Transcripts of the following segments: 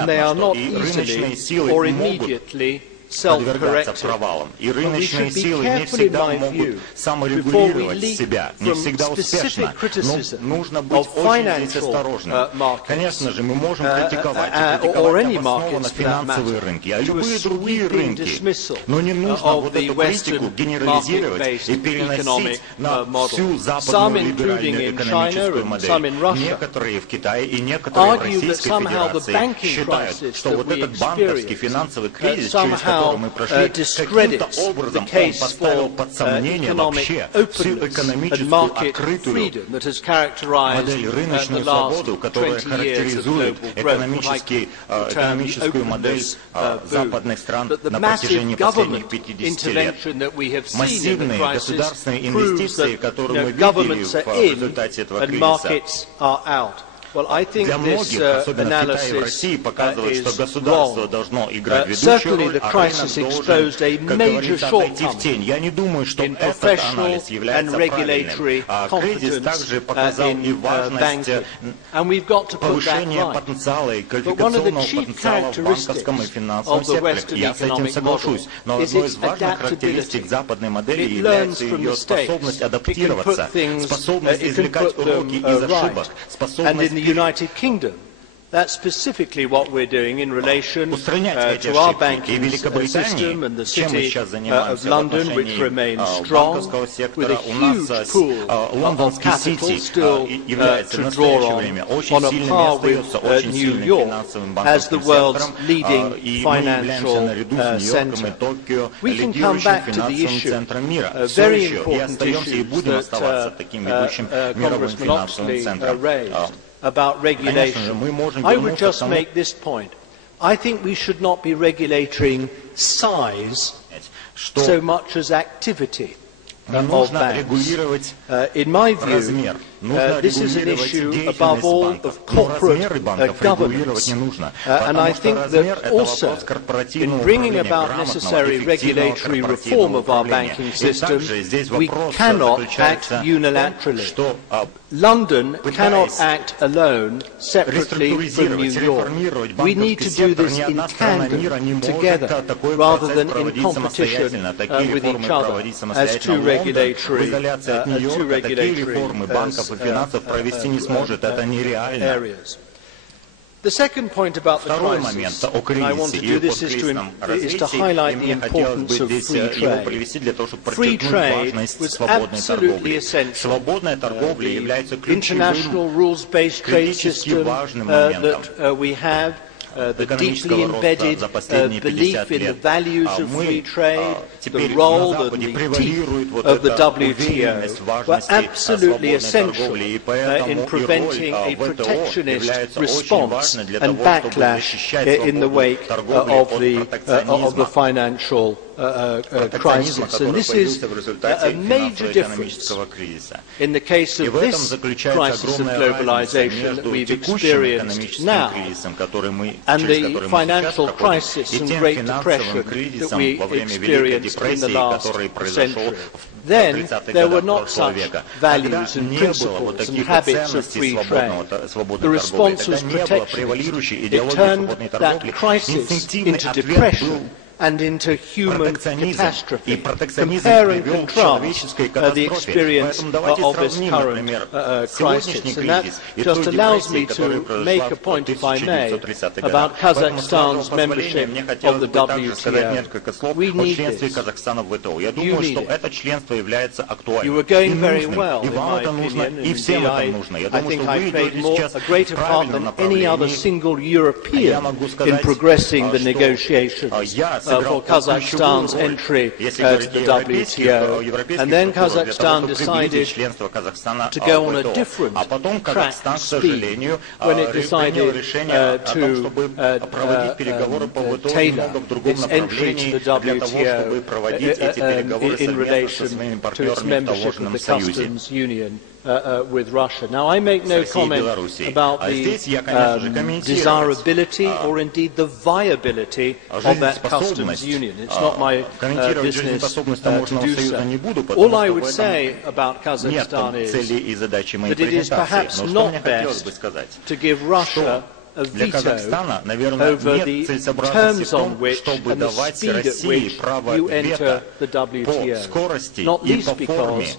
and they are not easily or immediately self-corrected. И рыночные be силы не careful, in всегда my могут view, саморегулировать leap себя, не from всегда specific успешно. criticism Но нужно быть of очень здесь financial, осторожным. markets, Конечно же, мы можем критиковать, or any обоснованно markets for that финансовые matter, рынки, а to a любые другие sweeping рынки. dismissal Но не нужно of вот the эту критику Western генерализировать market-based и переносить economic на model. всю Some, западную including либеральную in экономическую China and some in модель. Russia, Некоторые в Китае и некоторые в argue that Российской somehow the Федерации banking считают, crisis что that вот we этот банковский experienced финансовый кризис, через который мы прошли, каким-то образом он поставил под сомнение вообще всю экономическую открытую модель рыночную свободу, которая характеризует экономическую модель западных стран на протяжении последних 50 лет. Массивные государственные инвестиции, которые мы видели в результате этого кризиса, для многих, особенно в Китае и в России, показывают, что государство должно играть ведущую роль, а рынок должен, как говорится, отойти в тень. Я не думаю, что этот анализ является правильным. Кризис также показал и важность повышения потенциала и квалификационного потенциала в банковском и финансовом секторе. Я с этим соглашусь. Но одной из важных характеристик западной модели является ее способность адаптироваться, способность извлекать уроки из ошибок, способность United Kingdom. That's specifically what we're doing in relation to our banking system and the city of London, which remains strong, with a huge pool of capital still to draw on a par with New York as the world's leading financial center. We can come back to the issue, very important issues that Congressman Oxley raised about regulation. I would just make this point. I think we should not be regulating size so much as activity of banks. In my view, this is an issue above all of corporate governance. And I think that also in bringing about necessary regulatory reform of our banking system, we cannot act unilaterally. London cannot act alone, separately from New York. We need to do this in tandem, together, rather than in competition with each other as two regulatory areas. The second point about the crisis, and I want to do this, is to highlight the importance of free trade. Free trade was absolutely essential. The international rules-based trade system that we have, the deeply embedded belief in the values of free trade, the role and the teeth of the WTO were absolutely essential in preventing a protectionist response and backlash in the wake of the financial crisis. And this is a major difference in the case of this crisis of globalization that we've experienced now and the financial crisis and Great Depression that we experienced in the last century. Then there were not such values and principles and habits of free trade. The response was protectionist. It turned that crisis into depression and into human catastrophe. Compare and contrast the experience of this current crisis. And that just allows me to make a point, if I may, about Kazakhstan's membership of the WTO. We need this. You need it. You were going very well, in my opinion, and indeed I think I played a greater part than any other single European in progressing the negotiations for Kazakhstan's entry to the WTO. And then Kazakhstan decided to go on a different track speed when it decided to tailor its entry to the WTO in relation to its membership of the customs union with Russia. Now, I make no comment about the desirability or indeed the viability of that customs union. It's not my business to do so. All I would say about Kazakhstan is that it is perhaps not best to give Russia a veto over the terms on which and the speed at which you enter the WTO, not least because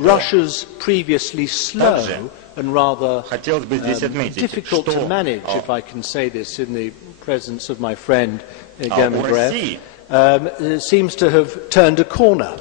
Russia's previously slow and rather difficult to manage, if I can say this in the presence of my friend German Gref, seems to have turned a corner.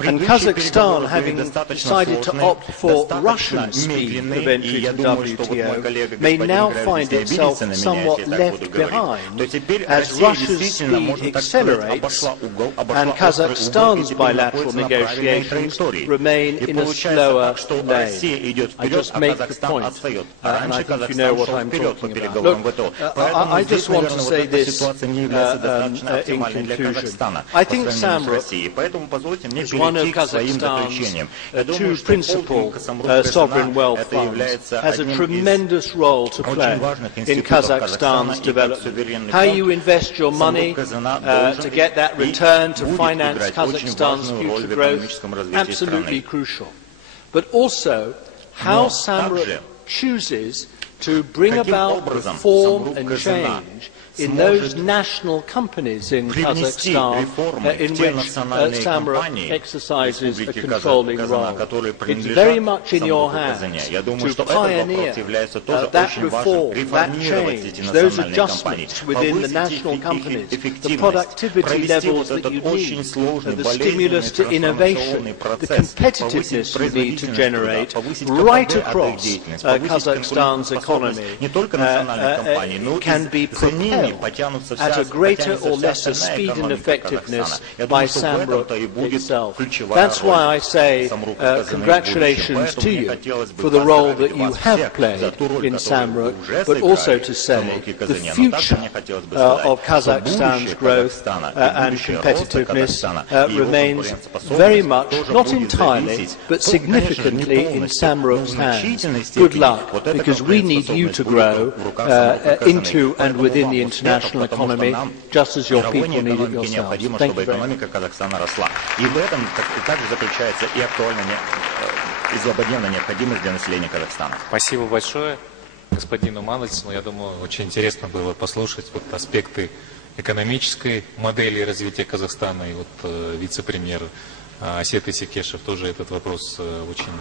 And Kazakhstan, having decided to opt for Russian speed of entry to WTO, may now find itself somewhat left behind as Russia's speed accelerates and Kazakhstan's bilateral negotiations remain in a slower lane. I just make the point, and I think you know what I'm talking about. Look, I just want to say this in conclusion. I think SAMRUK is one of Kazakhstan's two principal sovereign wealth funds, has a tremendous role to play in Kazakhstan's development. How you invest your money to get that return to finance Kazakhstan's future growth, absolutely crucial. But also how SAMRUK chooses to bring about reform and change in those national companies in Kazakhstan in which SAMRUK exercises a controlling role. It's very much in your hands to pioneer that reform, that change, those adjustments within the national companies, the productivity levels that you need, the stimulus to innovation, the competitiveness you need to generate right across Kazakhstan's economy can be propelled at a greater or lesser speed and effectiveness by SAMRUK itself. That's why I say congratulations to you for the role that you have played in SAMRUK, but also to say the future of Kazakhstan's growth and competitiveness remains very much, not entirely, but significantly in SAMRUK's hands. Good luck, because we need you to grow into and within the international economy, just as your people need it yourselves. Thank you very much. И в этом также заключается и актуальная и злободневная необходимость для населения Казахстана. Спасибо большое господину Малыцину. Я думаю, очень интересно было послушать аспекты экономической модели развития Казахстана. И вице-премьер Асет Исекешев тоже этот вопрос очень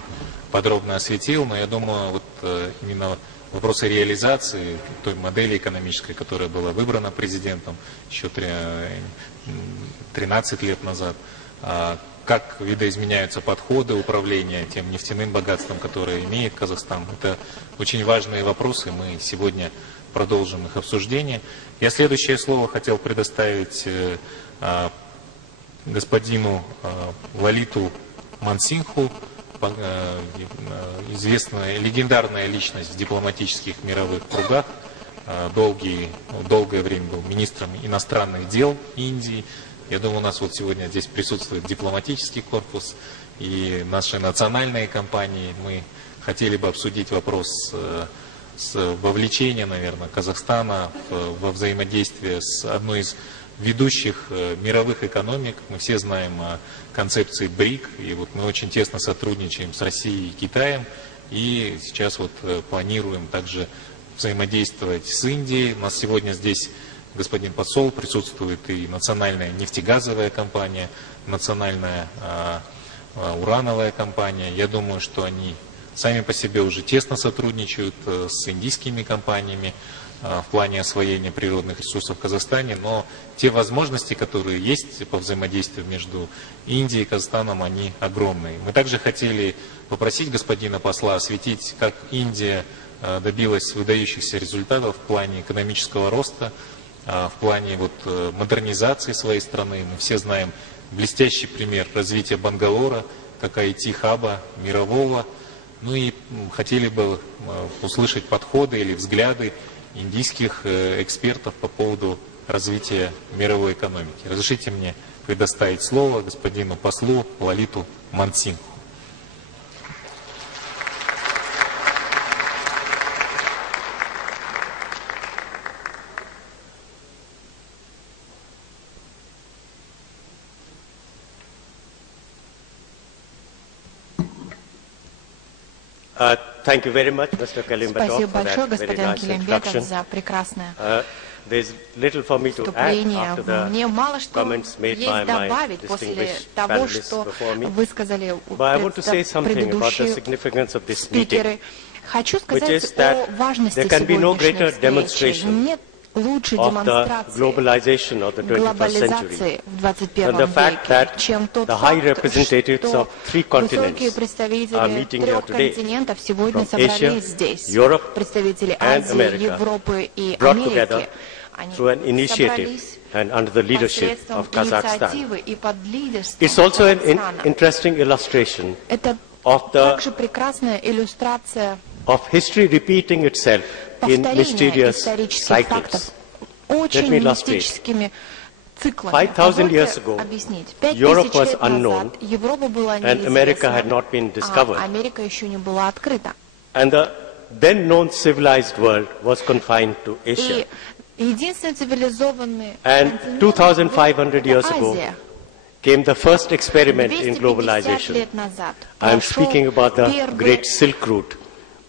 подробно осветил. Но я думаю, именно вопросы реализации той модели экономической, которая была выбрана президентом еще 13 лет назад, как видоизменяются подходы управления тем нефтяным богатством, которое имеет Казахстан. Это очень важные вопросы, мы сегодня продолжим их обсуждение. Я следующее слово хотел предоставить господину Валиту Мансинху, известная, легендарная личность в дипломатических мировых кругах, долгое время был министром иностранных дел Индии. Я думаю, у нас сегодня здесь присутствует дипломатический корпус и наши национальные компании. Мы хотели бы обсудить вопрос с вовлечением, наверное, Казахстана во взаимодействие с одной из ведущих мировых экономик. Мы все знаем о концепции БРИК, и мы очень тесно сотрудничаем с Россией и Китаем, и сейчас планируем также взаимодействовать с Индией. У нас сегодня здесь господин посол, присутствует и национальная нефтегазовая компания, национальная урановая компания. Я думаю, что они сами по себе уже тесно сотрудничают с индийскими компаниями в плане освоения природных ресурсов в Казахстане, но те возможности, которые есть по взаимодействию между Индией и Казахстаном, они огромные. Мы также хотели попросить господина посла осветить, как Индия добилась выдающихся результатов в плане экономического роста, в плане модернизации своей страны. Мы все знаем блестящий пример развития Бангалора, как IT-хаба мирового. Ну и хотели бы услышать подходы или взгляды индийских экспертов по поводу развития мировой экономики. Разрешите мне предоставить слово господину послу Лалиту Мансинху. Thank you very much, Mr. Kelimbatov, Спасибо for большое, that very господин nice Келимбетов, introduction. за прекрасное There's little for me to add вступление. after the Мне мало что comments made есть by my добавить после distinguished того, panelists что before me. вы сказали But I want to say something about the предыдущие significance of this meeting, спикеры. Хочу which сказать is that о важности there can be no сегодняшней greater встречи. demonstration Нет лучше of the демонстрации globalization of the 21st century глобализации в 21 than the fact веке, that чем тот the high факт, representatives что of three высокие continents представители are meeting here трех today, континентов сегодня from Asia, собрались здесь. Europe, Представители and Азии, America, Европы и brought together Америки. Они through an initiative собрались and under the leadership посредством of Kazakhstan. инициативы и под лидерством It's also an Казахстана. interesting illustration Это of the также прекрасная иллюстрация of history repeating itself in повторения mysterious исторических фактов cycles. очень Let me illustrate. мистическими циклами. 5,000 years Позвольте ago, объяснить. Europe 5000 was лет unknown, назад Европа была and America неизвестна, had not been discovered. а Америка еще не была открыта. And the then known civilized world was confined to Asia. И единственный цивилизованный And континент 2,500 это years ago Азия. came the first experiment in 250 globalization. лет назад I am прошел speaking about the первый Great Silk Route,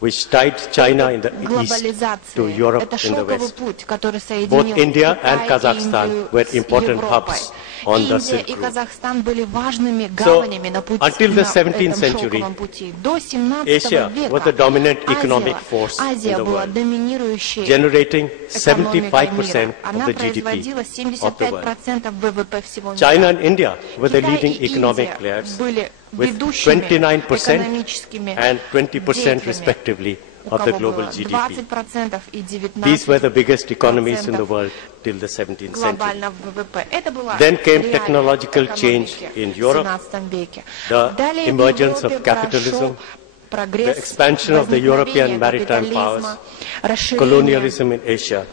which tied China in the east глобализации. to Europe Это in the шелковый west. путь, который соединил Both India Китай and и Kazakhstan Индию were с important Европой. hubs on the Индия Silk и Route. Казахстан были важными So, гаванями на пути until the на 17th этом century, шелковом пути. До 17 Asia века was the dominant economic force in Азия the была world, доминирующей generating экономикой 75% мира. of Она the GDP производила of the world. 75% ВВП всего мира. China and India were the Китай leading и economic Индия players, были with ведущими 29% экономическими and 20% деятелями. respectively У of the кого global было GDP. 20% и 19% These were the biggest economies in the world till the 17th century. глобального ВВП. Это была Then came реальность technological экономики change in Europe, в 17 веке. the Далее в emergence Европе of capitalism, прошел прогресс, the expansion of the European maritime powers, капитализма, расширение colonialism in Asia,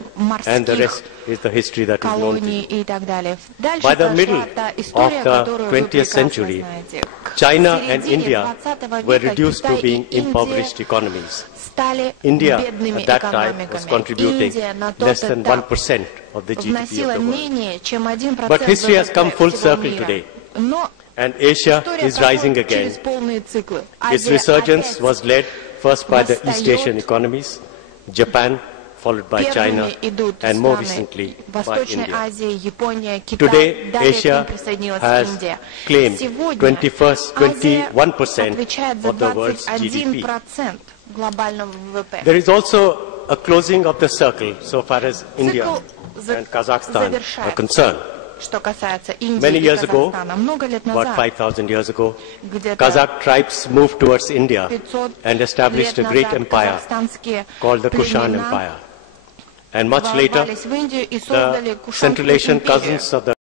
and the морских rest is the history that is known to колоний you. и так далее. Дальше By the прошла middle та история, of the которую вы 20th прекрасно century, знаете. К China and середине India 20 were века reduced to Китай being и Индия impoverished economies. стали India бедными at that time was экономиками. contributing Индия на less тот than этап 1% of the GDP вносила of the world. менее, чем 1% But history has come full всего circle мира. today. Но And Asia история is rising проходит again. через полные циклы. Its Азия resurgence опять was led first by the East восстает. Asian economies, Japan, followed by China, Первыми идут and more страны recently by Восточной India. Азии, Япония, Китай. Today, Далее к ним Asia присоединилась has Индия. claimed Сегодня 21% Азия отвечает за of the world's GDP. 21% глобального ВВП. There is also a closing of the circle so far as India Цикл and Kazakhstan are завершается. concerned. Что касается Индии Many и years ago, Казахстана, много лет about назад, 5,000 years ago, где-то Kazakh tribes moved towards India 500 and established a лет great назад empire казахстанские called the Kushan племена Empire. And much later, ворвались в Индию и the создали Central Кушанскую Asian империю. cousins of the